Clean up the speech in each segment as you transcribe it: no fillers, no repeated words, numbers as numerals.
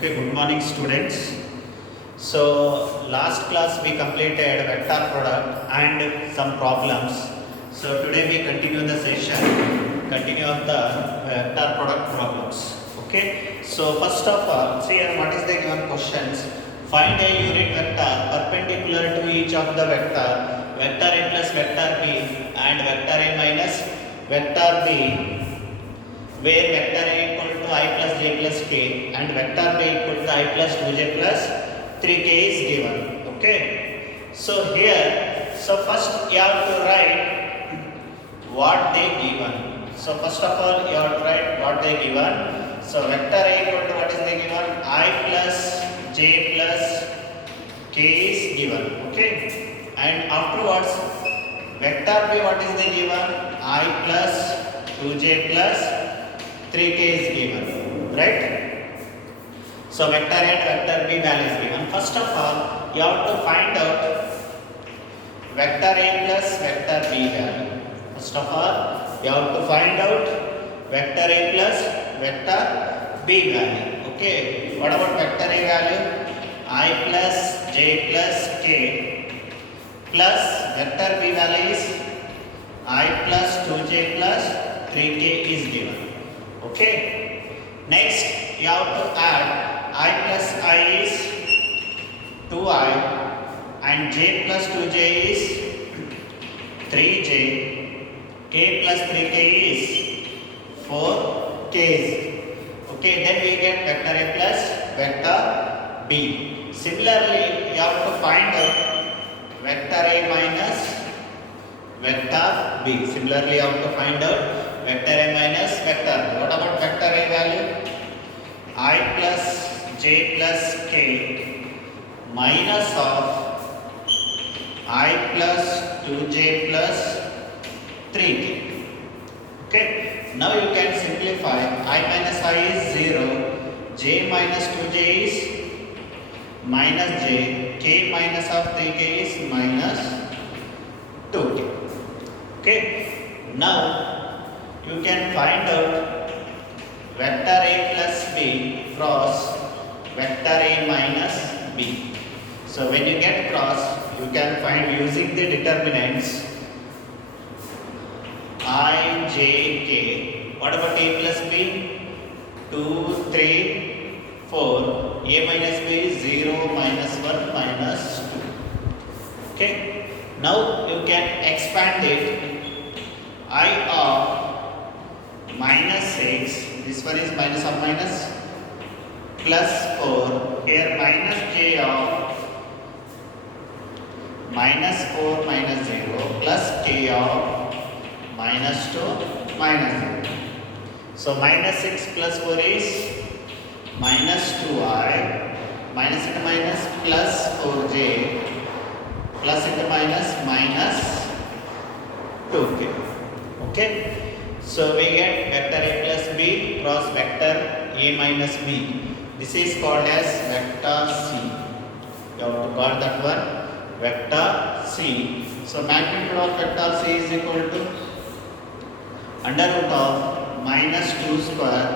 Okay, good morning students. So last class we completed vector product and some problems. So today we continue the session, continue of the vector product problems. Okay. So first of all, see here what is the given questions. Find a unit vector perpendicular to each of the vector a plus vector b and vector a minus vector b, where vector a equal to I plus j plus k and vector b equal to I plus 2j plus 3k is given. Okay. So here, first you have to write what they given. So first of all you have to write what they given. So vector a equal to what is they given? I plus j plus k is given. Okay. And afterwards vector b what is they given? I plus 2j plus 3k is given, right? So vector A and vector B value is given. First of all, you have to find out vector A plus vector B value. First of all, you have to find out vector A plus vector B value. Okay. What about vector A value? I plus j plus k plus vector B value is I plus 2j plus 3k is given. Okay. Next, you have to add I plus I is 2i and j plus 2j is 3j, k plus 3k is 4k. Okay, then we get vector A plus vector B. Similarly, you have to find out vector A minus vector B. Similarly, you have to find out vector A minus vector B. What about vector A value? I plus j plus k minus of I plus 2j plus 3k. Okay. Now you can simplify. I minus I is 0, j minus 2j is minus j, k minus of 3k is minus 2k. Okay. Now you can find out vector A plus B cross vector A minus B. So when you get cross, you can find using the determinants I, J, K. What about A plus B? 2, 3, 4. A minus B is 0, minus 1, minus 2. Okay. Now you can expand it. I of minus 6, this one is minus of minus, plus 4, here minus j of minus 4 minus 0 plus k of minus 2 minus 0. So minus 6 plus 4 is minus 2i, minus into minus plus 4j, plus into minus minus 2k. Okay. So we get vector A plus B cross vector A minus B. This is called as vector C. You have to call that one vector C. So magnitude of vector C is equal to under root of minus 2 square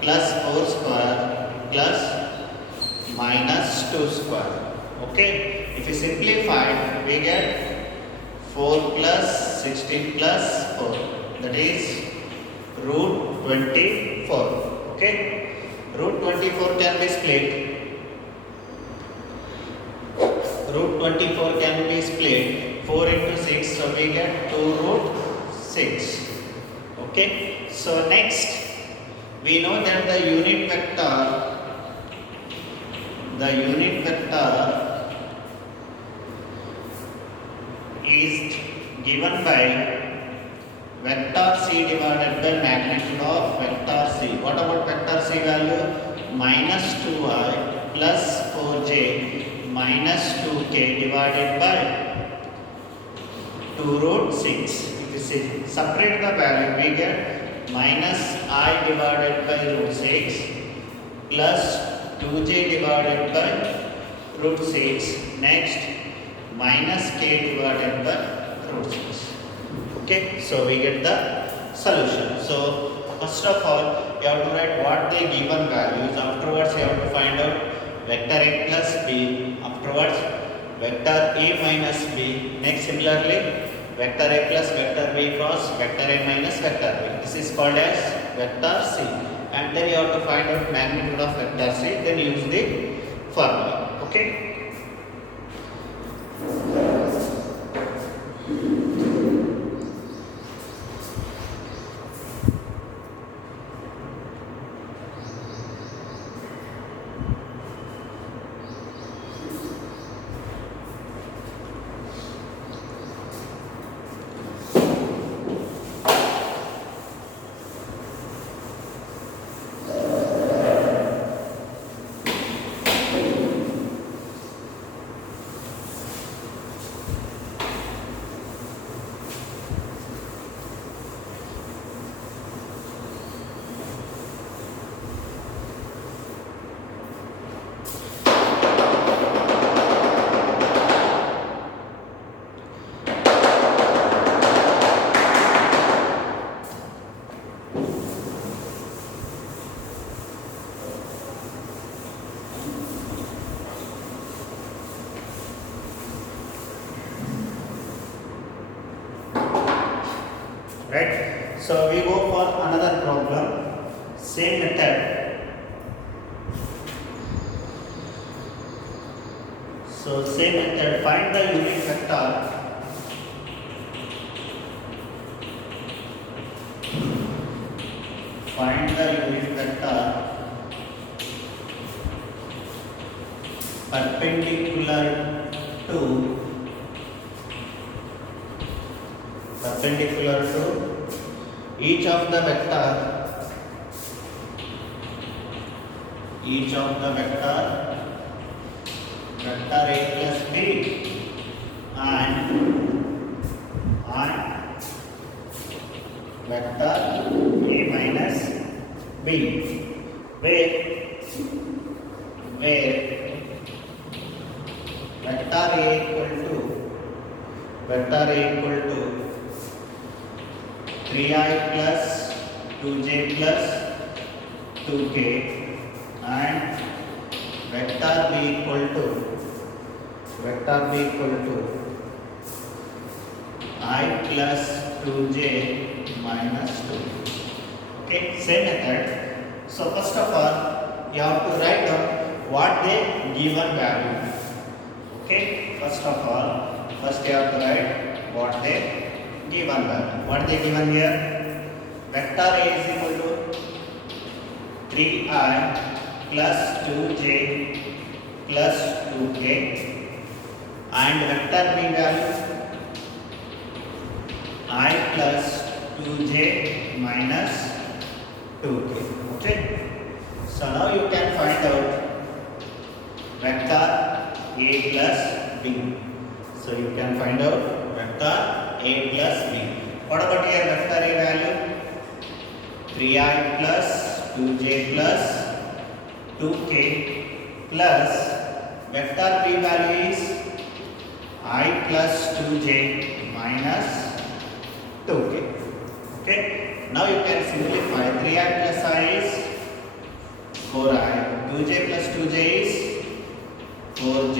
plus 4 square plus minus 2 square. Okay. If you simplify, we get 4 plus 16 plus 4. That is root 24. Okay. Root 24 can be split. Root 24 can be split 4 into 6. So we get 2 root 6. Okay. So next, we know that the unit vector is given by vector C divided by magnitude of vector C. What about vector C value? Minus 2i plus 4j minus 2k divided by 2 root 6. If you see, separate the value, we get minus I divided by root 6 plus 2j divided by root 6. Next, minus k divided by root 6. Okay, so we get the solution. So first of all, you have to write what the given values. Afterwards, you have to find out vector a plus b, afterwards vector a minus b, next similarly vector a plus vector b cross vector a minus vector b. This is called as vector c, and then you have to find out magnitude of vector c, then use the formula. Okay. Right, so we go for another problem, same method. So same method, find the unit vector perpendicular to each of the vector vector a plus b and vector a minus b, where vector a equal to 3i plus 2j plus 2k and vector b equal to I plus 2j minus 2. Okay, same method. So first of all, you have to write down what the given value. Okay, first you have to write what the given value. What they given here? Vector a is equal to 3i plus 2j plus 2k and vector b value I plus 2j minus 2k. Okay, so now you can find out vector a plus b. So you can find out vector a plus b. What about here vector a value? 3i plus 2j plus 2k plus vector b value is I plus 2j minus 2k. Okay, now you can simplify. 3i plus I is 4i, 2j plus 2j is 4j,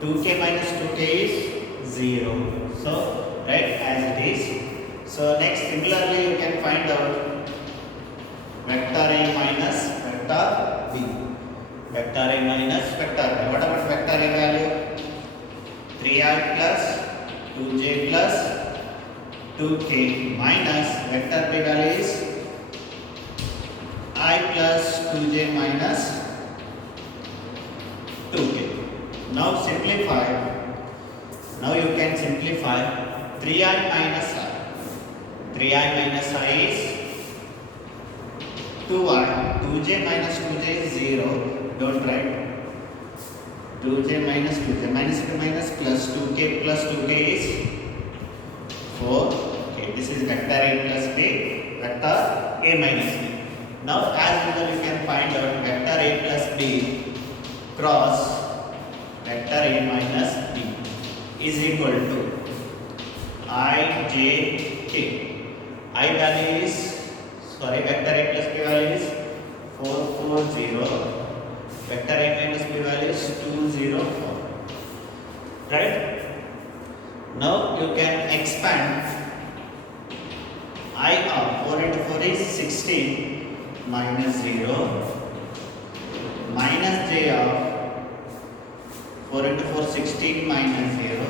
2k minus 2k is 0. So write as it is. So next similarly you can find out vector a minus vector b. Vector a minus vector b. What about vector a value? 3i plus 2j plus 2k minus vector b value is I plus 2j minus 2k. Now simplify. Now you can simplify 3i minus I. 3i minus I is 2i. 2j minus 2j is 0. Don't write. 2j minus 2j minus 2 minus plus 2k plus 2k is 4. Okay, this is vector a plus b, vector a minus b. Now as usual you can find out vector a plus b cross vector a minus b is equal to I, j, k. I value is, vector a plus b value is 440. Vector a minus into 4. Right? Now you can expand. I of 4 into 4 is 16 minus 0 minus j of 4 into 4 16 minus 0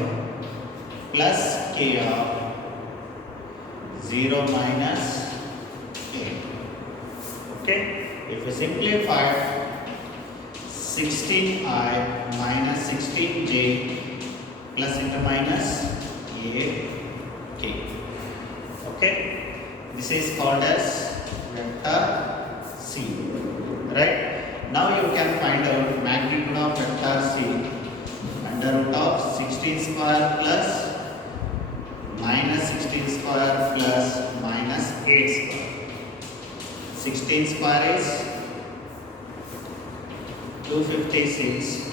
plus k of 0 minus 8. Okay, if we simplify 16i minus 16j plus into minus 8k. Okay, this is called as vector c. Right? Now you can find out magnitude of vector c. Under root of 16 square plus minus 16 square plus minus 8 square. 16 square is 256,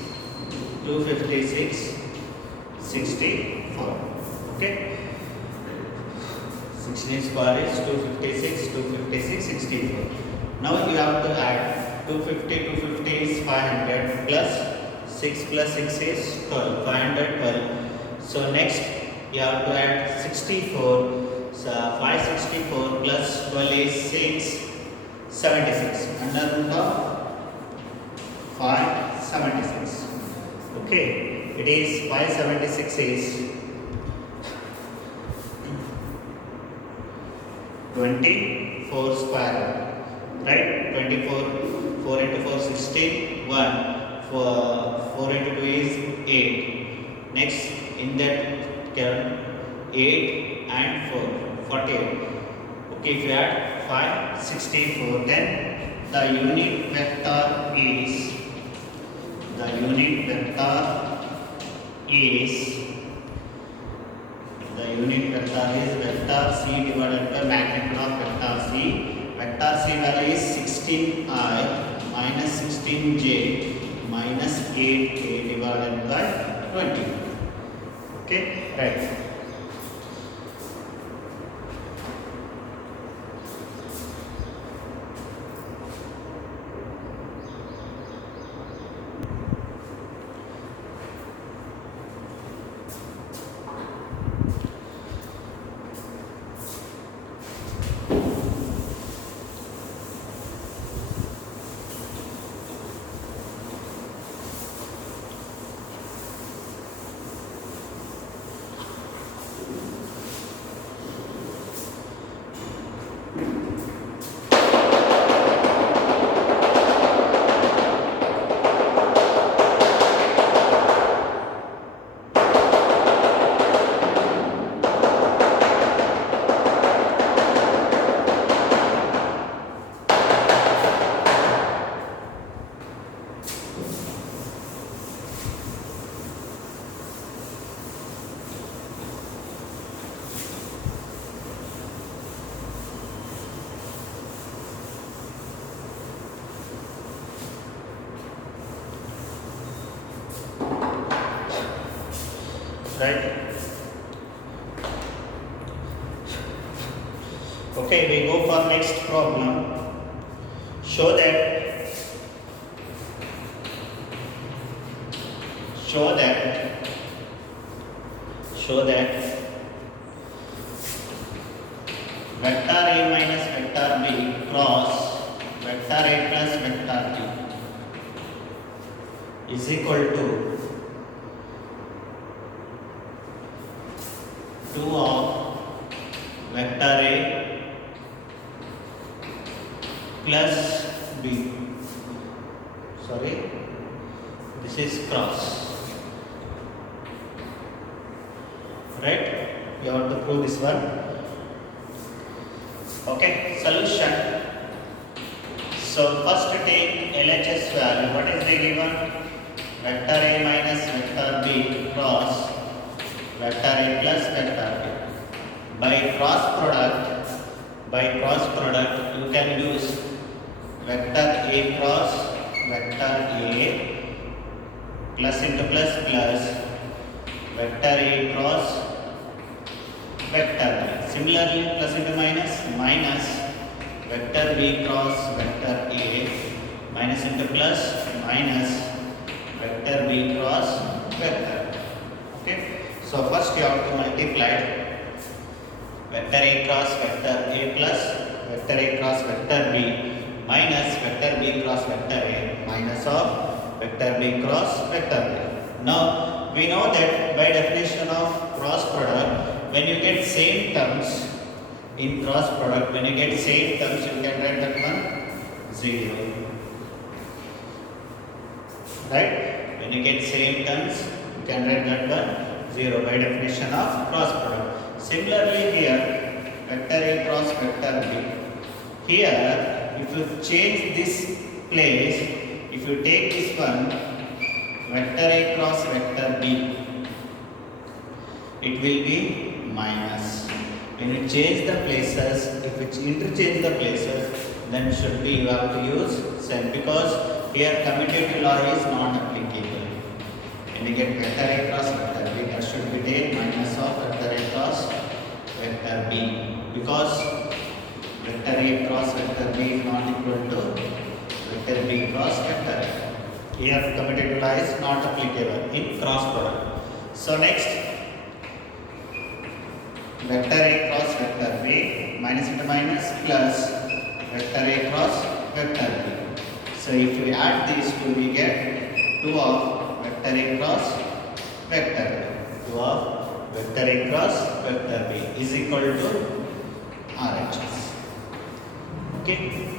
64. Okay, 16 square is 256, 64. Now you have to add 250 is 500 plus 6 plus 6 is 12, 512. So next you have to add 64. So 564 plus 12 is 676. Under root of 576. Okay, it is 576 is 24 square. Right? 24, 4 into 4 16, 1. 4 into 2 is 8. Next in that 8 and 4, 48. Okay, if you add 564, then the unit vector is vector c divided by magnitude of vector c. Vector c value is 16i minus 16j minus 8k divided by 20. Okay, right. Right? Okay, we go for next problem. Show that vector a minus vector b cross vector a plus vector b is equal to 2 of vector a plus b. Sorry, this is cross. Right? You have to prove this one. Okay, solution. So first take LHS value. What is the given? Vector a minus vector b cross vector a plus vector b. By cross product you can use vector a cross vector a plus into plus plus vector a cross vector b. Similarly, plus into minus vector b cross vector a minus into plus minus vector b cross vector. Okay. So first you have to multiply vector a cross vector a plus vector a cross vector b minus vector b cross vector a minus of vector b cross vector a. Now we know that by definition of cross product, when you get same terms in cross product, when you get same terms, you can write that one 0. Right? When you get same terms, you can write that one 0 by definition of cross product. Similarly here, vector a cross vector b. Here, if you change this place, if you take this one, vector a cross vector b, it will be minus. When you change the places, if you interchange the places, then should be you have to use same, because here commutative law is not applicable. When you get vector a cross vector b, that should be there minus of vector a cross vector b, because vector a cross vector b is not equal to vector b cross vector a. Here commutative law is not applicable in cross product. So next, vector a cross vector b minus into minus plus vector a cross vector b. So if we add these two, we get 2 of vector a cross vector b. 2 of vector a cross vector b is equal to RHS. Okay.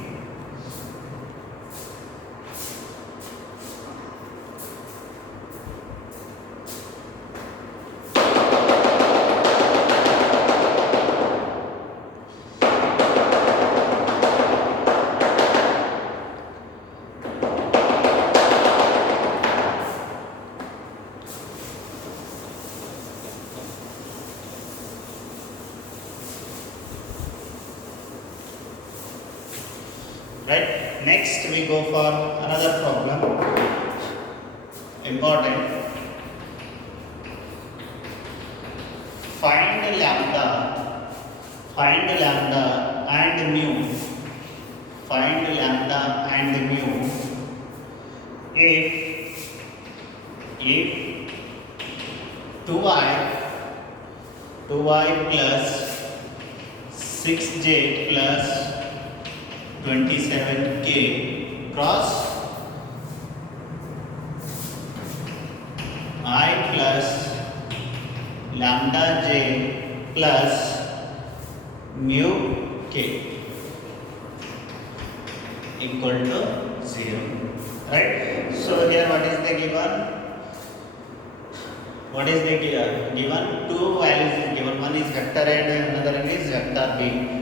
Right. Next we go for another problem. Important. Find lambda and mu. Find lambda and mu if 2y plus 6j plus 27k cross I plus lambda j plus mu k equal to 0. Right? So here what is the given? What is the given? Two values is given. One is vector and another one is vector b.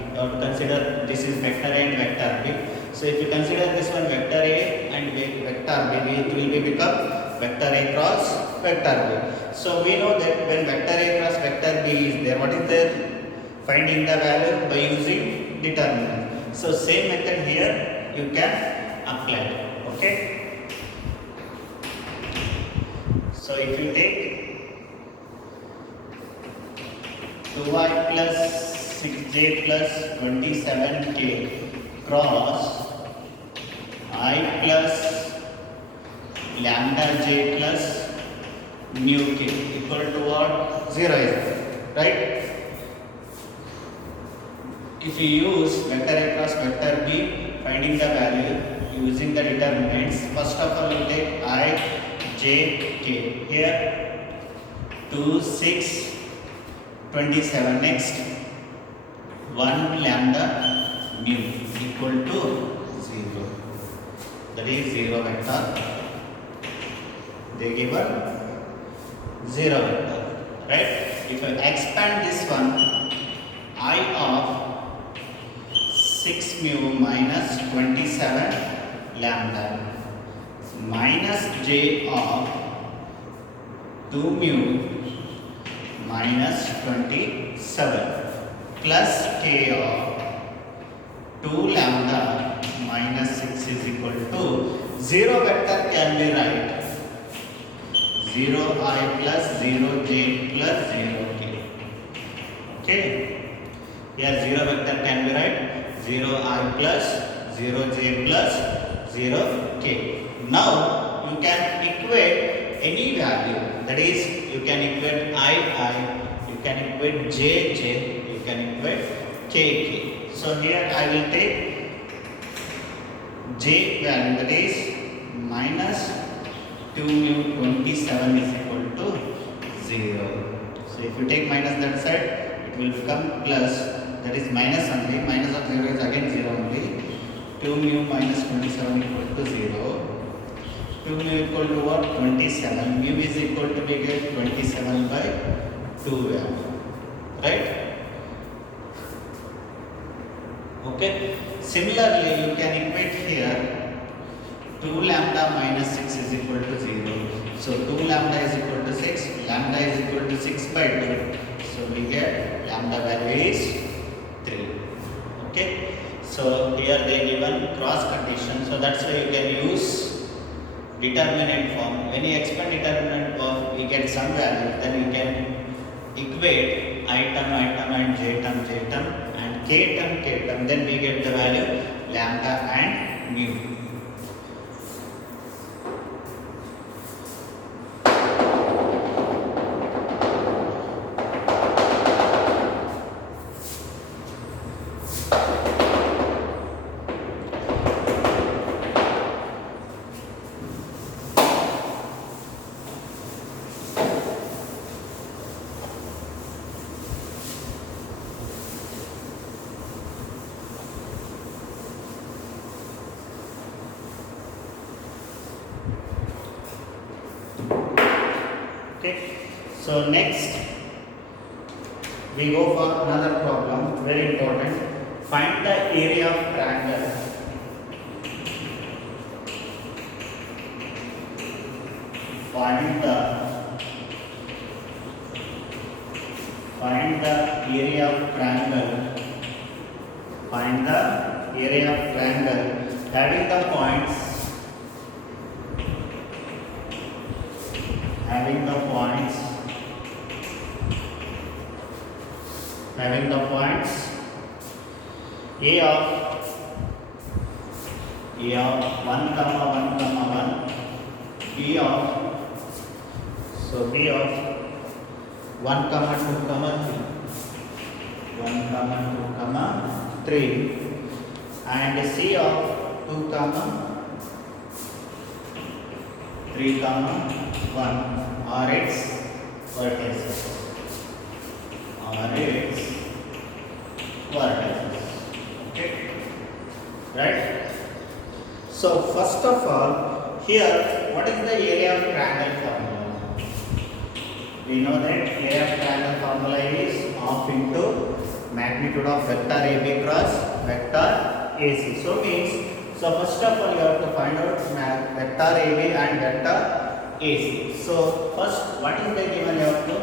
You have to consider this is vector A and vector b. So if you consider this one vector a and vector b, it will be become vector a cross vector b. So we know that when vector a cross vector b is there, what is there? Finding the value by using determinant. So same method here you can apply. Okay. So if you take 2y plus 6j plus 27k cross I plus lambda j plus mu k equal to what? 0 is right. If you use vector a cross vector b, finding the value using the determinants, first of all you take I, j, k. Here 2, 6, 27. Next 1 lambda mu equal to 0. That is 0 vector. They give a 0 vector. Right? If I expand this one, I of 6 mu minus 27 lambda minus j of 2 mu minus 27 plus k of 2 lambda minus 6 is equal to 0 vector can be write 0 I plus 0 j plus 0 k. Okay. Here 0 vector can be write 0 I plus 0 j plus 0 k. Now you can equate any value. That is, you can equate I, you can equate J, you can equate K. So here I will take J value, that is minus 2 mu 27 is equal to 0. So if you take minus that side, it will become plus, that is minus only, minus of 0 is again 0 only. 2 mu minus 27 equal to 0. 2 mu equal to what? 27. Mu is equal to, we get 27 by 2 right? Okay. Similarly, you can equate here 2 lambda minus 6 is equal to 0. So 2 lambda is equal to 6. Lambda is equal to 6 by 2. So we get lambda value is 3. Okay. So here they given cross condition. So that's why you can use determinant form. When you expand determinant of, we get some value, then you can equate I term and j term and k term, then we get the value lambda and mu. Okay. So next we go for another problem, very important. Find the area of triangle. Find the area of triangle. Find the area of triangle having the points A of 1, 1, B of 1, 2, 3, 1, 2, 3, and C of 2, 3, 1 are its vertices. Okay, right? So first of all, here what is the area of triangle formula? We know that area of triangle formula is half into magnitude of vector AB cross vector AC. So means, so first of all you have to find out vector AB and vector AC. So first, what is the given you have to?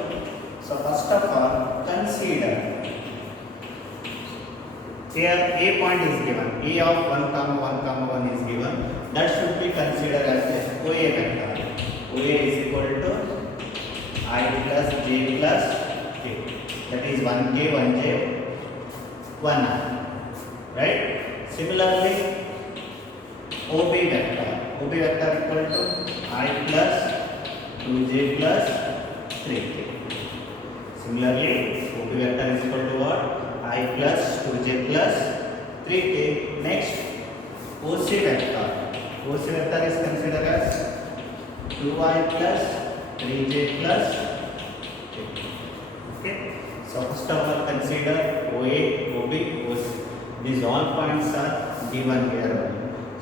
So first of all, consider here A point is given, A of 1, 1, is given. That should be considered as a OA vector. OA is equal to I plus J plus K. That is 1K, 1J, 1I. Right? Similarly, OB vector. OB vector equal to I plus 2J plus 3K. Similarly, OP vector is equal to what? I plus 2J plus 3K. Next, OC vector. OC vector is considered as 2I plus 3J plus K. Okay. So first of all, consider OA, OB, OC. These all points are given here.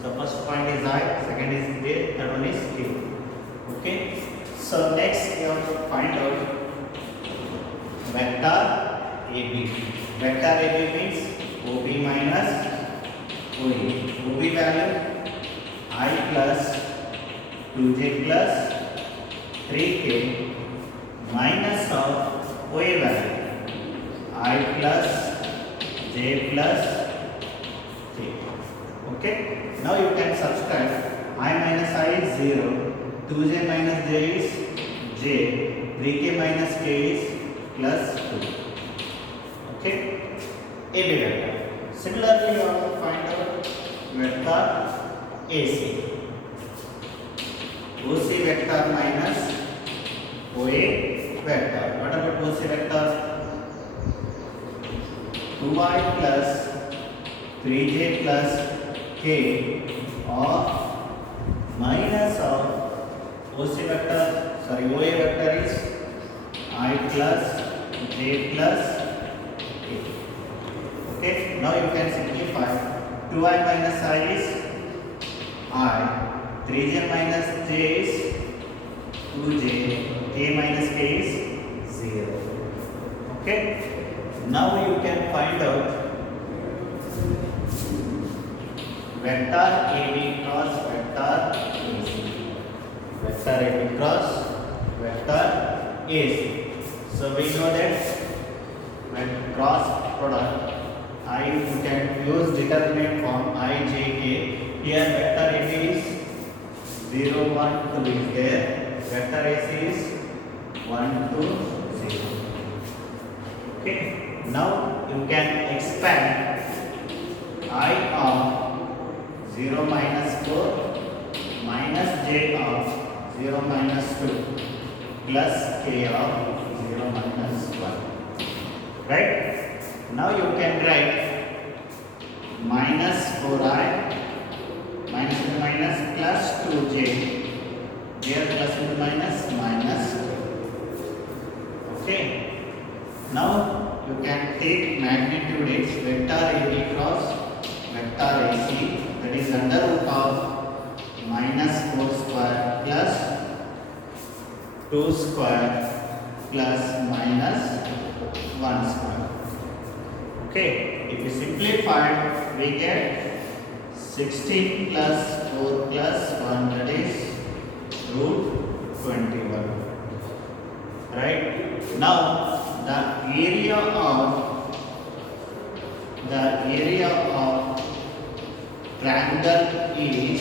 So first point is I, second is J, third one is K. Okay. So next, you have to find out vector AB. Vector AB means OB minus OA. OB value I plus 2J plus 3K minus of OA value I plus J plus K. Okay. Now you can subtract. I minus I is 0. 2J minus J is J. 3K minus K is plus 2. Okay, AB vector. Similarly, you have to find out vector AC. OC vector minus OA vector. What about OC vector? 2i plus 3j plus k or minus of OC vector, sorry, OA vector is I plus j plus k. Okay, now you can simplify. 2i minus I is I, 3j minus j is 2j, k minus k is 0. Okay, now you can find out vector AB cross vector AC. Vector AB cross vector AC. So we know that when cross product you can use determinant form I, j, k. Here vector AB is 0, 1, 2 is there. Vector AC is 1, 2, 0. Okay. Now you can expand I of 0 minus 4 minus j of 0 minus 2 plus k of 0 minus 1. Right? Now you can write minus 4i minus into minus plus 2j. Here plus into minus minus 2. Okay. Now you can take magnitude x vector AB cross vector AC, that is under root of minus 4 square plus 2 square plus minus 1 square. Okay, if we simplify, we get 16 plus 4 plus 1, that is root 21. Right? Now the area of triangle is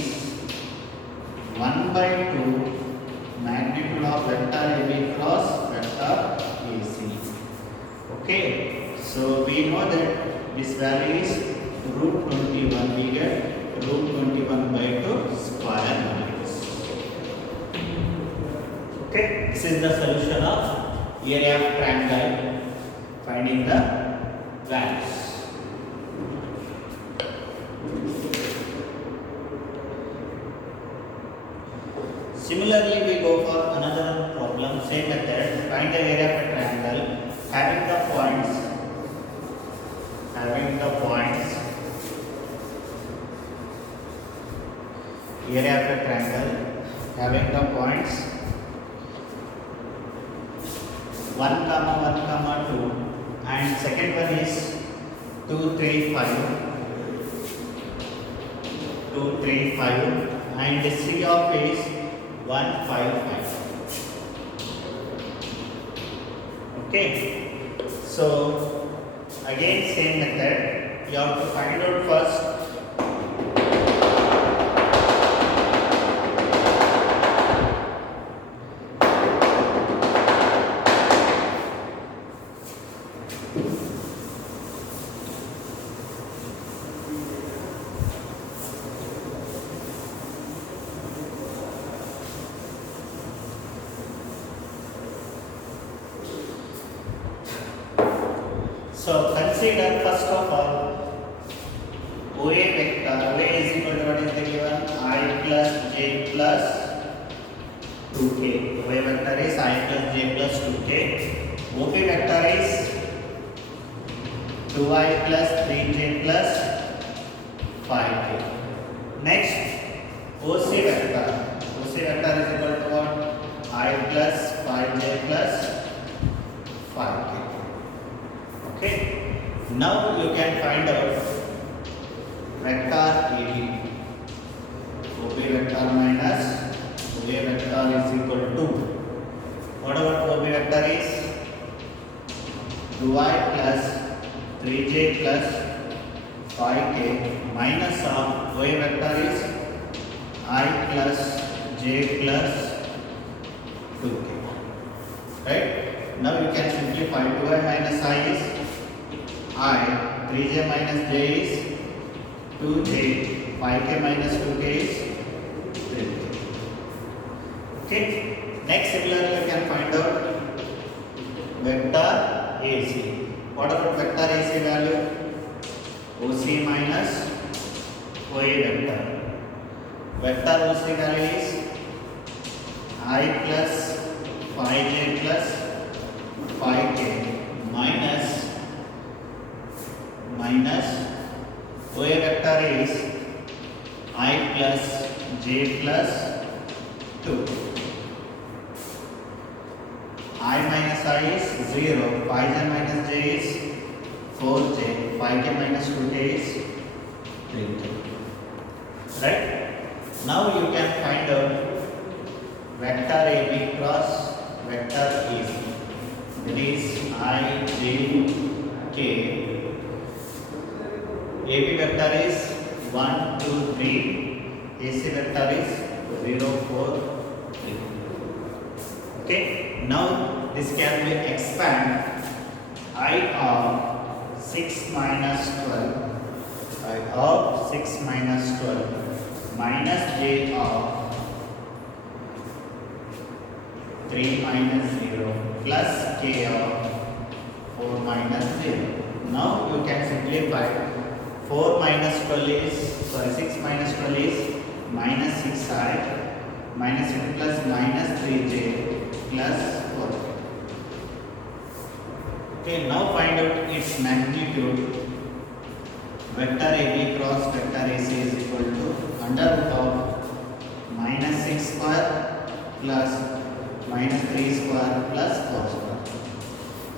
1 by 2 magnitude of vector AB cross vector AC. Okay, so we know that this value is root 21. We get root 21 by 2 square matrix. Okay, this is the solution of area of triangle, finding the values. Similarly, we go for another problem, same method. Find the area of a triangle having the points area of a triangle having the points 1, 2, and second one is 2, 3, 5, and the C of is 1, 5, 5. Okay, so again same method. You have to find out first So consider first of all OA vector. OA is equal to what is the given? I plus j plus 2k. OA vector is I plus j plus 2k. OP vector is 2i plus 3j plus 5k. Next OC vector. OC vector is equal to what? I plus 5j plus 5k. Okay. Now you can find out vector AB. OB vector minus OA vector is equal to, what about OB vector is 2i plus 3j plus 5k minus of OA vector is I plus j plus 2k. Right? Now you can simplify. 2i minus I is I, 3j minus j is 2j, 5k minus 2k is 3k. Okay. Next, similarly, you can find out vector AC. What about vector AC value? OC minus OA vector. Vector OC value is I plus 5j plus 5k minus OA vector is I plus j plus 2. I minus I is 0, 5j minus j is 4j, 5k minus 2k is 3k. Right? Now you can find out vector AB cross vector AC. That is I, j, k. AB vector is 1, 2, 3. AC vector is 0, 4, 3. Okay. Now this can be expand I of 6 minus 12. I of 6 minus 12 minus j of 3 minus 0 plus k of 4 minus 0. Now you can simplify. 4 minus 12 is, 6 minus 12 is minus 6i minus 1 plus minus 3j plus 4. Okay, now find out its magnitude. Vector AB cross vector AC is equal to under root of minus 6 square plus minus 3 square plus 4 square.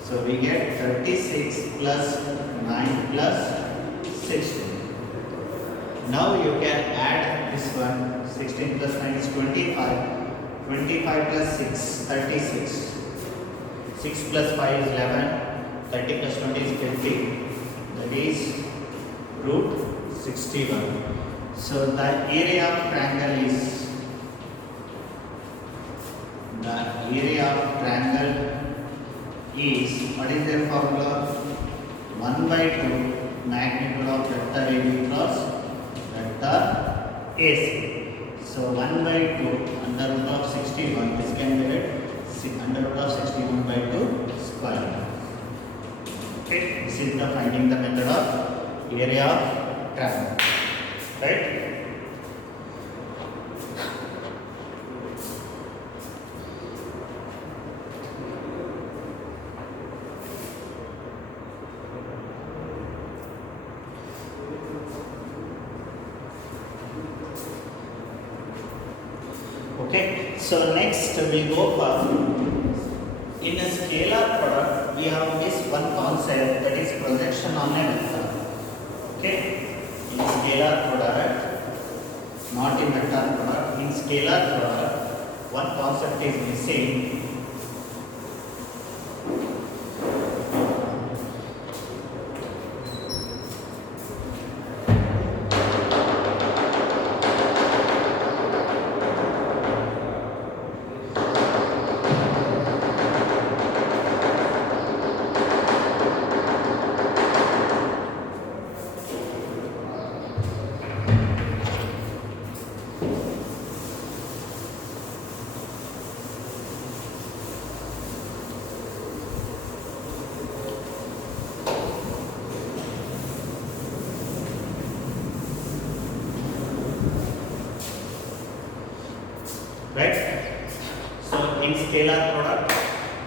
So we get 36 plus 9 plus 16. Now you can add this one. 16 plus 9 is 25. 25 plus 6, 36. 6 plus 5 is 11. 30 plus 20 is 50. That is root 61. So the area of triangle is what is their formula? 1 by 2 magnitude of vector AB cross vector AC. So 1 by 2 under root of 61. This can be read under root of 61 by 2 square. Okay, this is the finding the method of area of triangle. Right? Okay, so next we go for in a scalar product we have this one concept, that is projection on a vector. Okay, in scalar product, not in vector product, in scalar product one concept is missing. Right? So in scalar product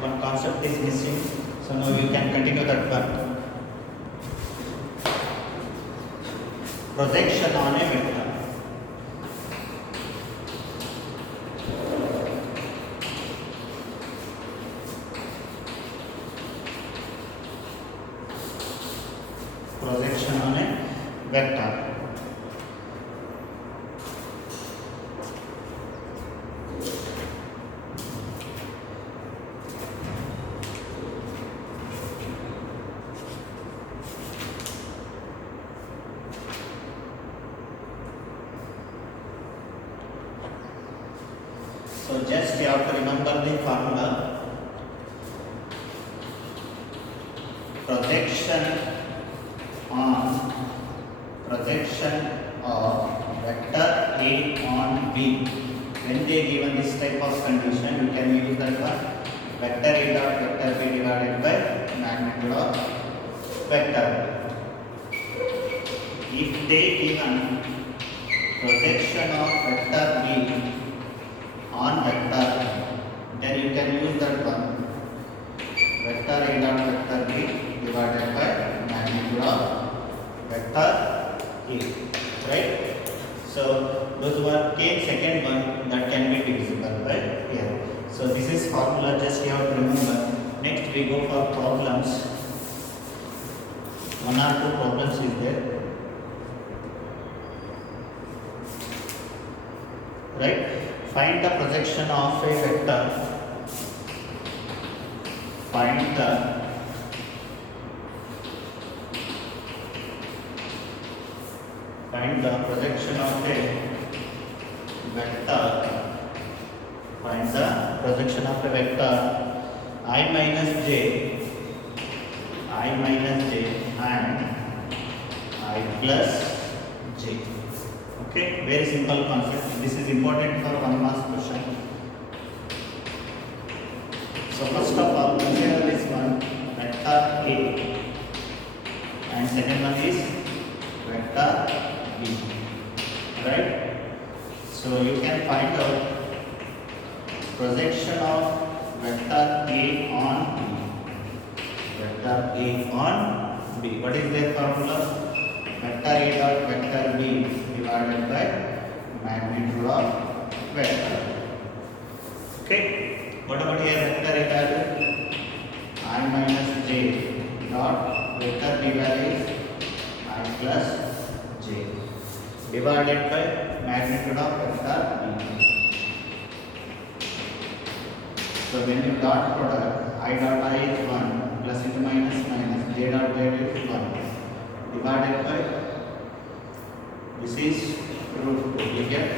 one concept is missing. So now you can continue that one. Projection on a vector. Projection on a vector. So just you have to remember the formula. Projection of vector A on B when they given this type of condition, you can use that one vector A dot vector B divided by magnitude of vector. If they given projection of vector B on vector, then you can use that one vector A dot vector B divided by magnitude of vector A, right? So those who are came second one, that can be divisible by here. So this is formula, just you have to remember. Next we go for problems. One or two problems is there, right? Find the projection of a vector. Find the projection of a vector. Find the projection of a vector I minus j and I plus j. Okay, very simple concept. This is important for 1 mark question. So first of all, consider this one vector A, and second one is vector B, right? So you can find out projection of vector A on B. Vector A on B. What is their formula? Vector A dot vector B divided by magnitude of vector. Okay. What about here vector A value? I minus j dot vector B value is I plus j divided by magnitude of vector B. So when you dot product, I dot I is 1 plus into minus j dot z is 1 divided by, this is root 2, you get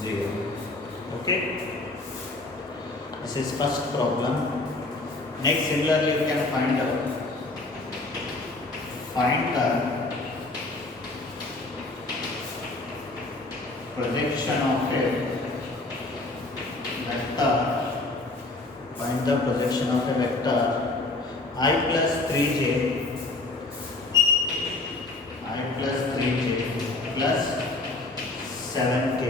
0. Okay. This is first problem. Next, similarly you can find the projection of a vector. Find the projection of a vector I plus 3j plus 7k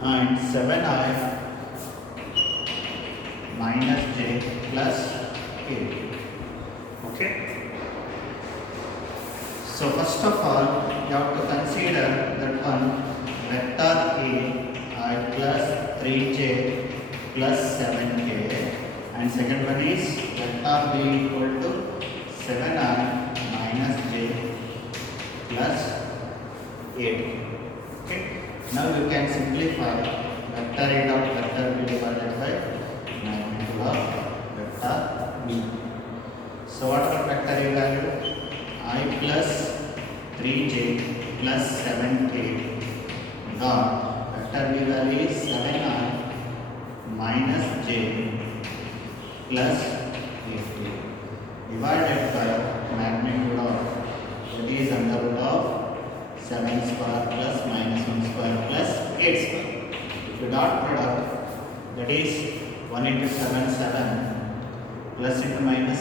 and 7i minus j plus k. Okay. So first of all, you have to consider that one vector A I plus 3j plus 7k, and second one is vector B equal to 7i minus j plus 8. Okay. Now you can simplify vector A dot vector B divided by magnitude of vector B. So what are vector A value? I plus 3j plus 7k dot vector B value is 7i minus j plus 8k divided by magnitude of, that is under root of 7 square plus minus 1 square plus 8 square. If you dot product, that is 1 into 7 7 plus into minus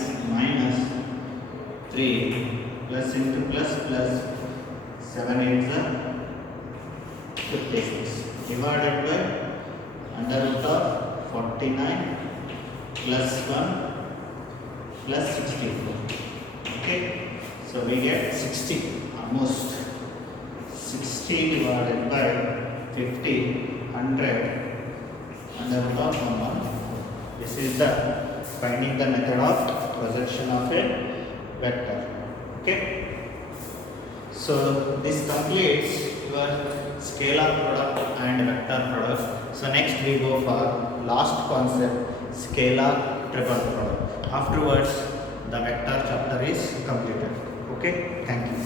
3 plus into plus 7 8 is 56 divided by under root of 49 plus 1 plus 64. Okay, so we get 60, almost 60 divided by 50, 100 under root of 1. This is the finding the method of projection of a vector. Okay. So this completes your scalar product and vector product. So next we go for last concept, scalar triple product. Afterwards the vector chapter is completed. Okay, thank you.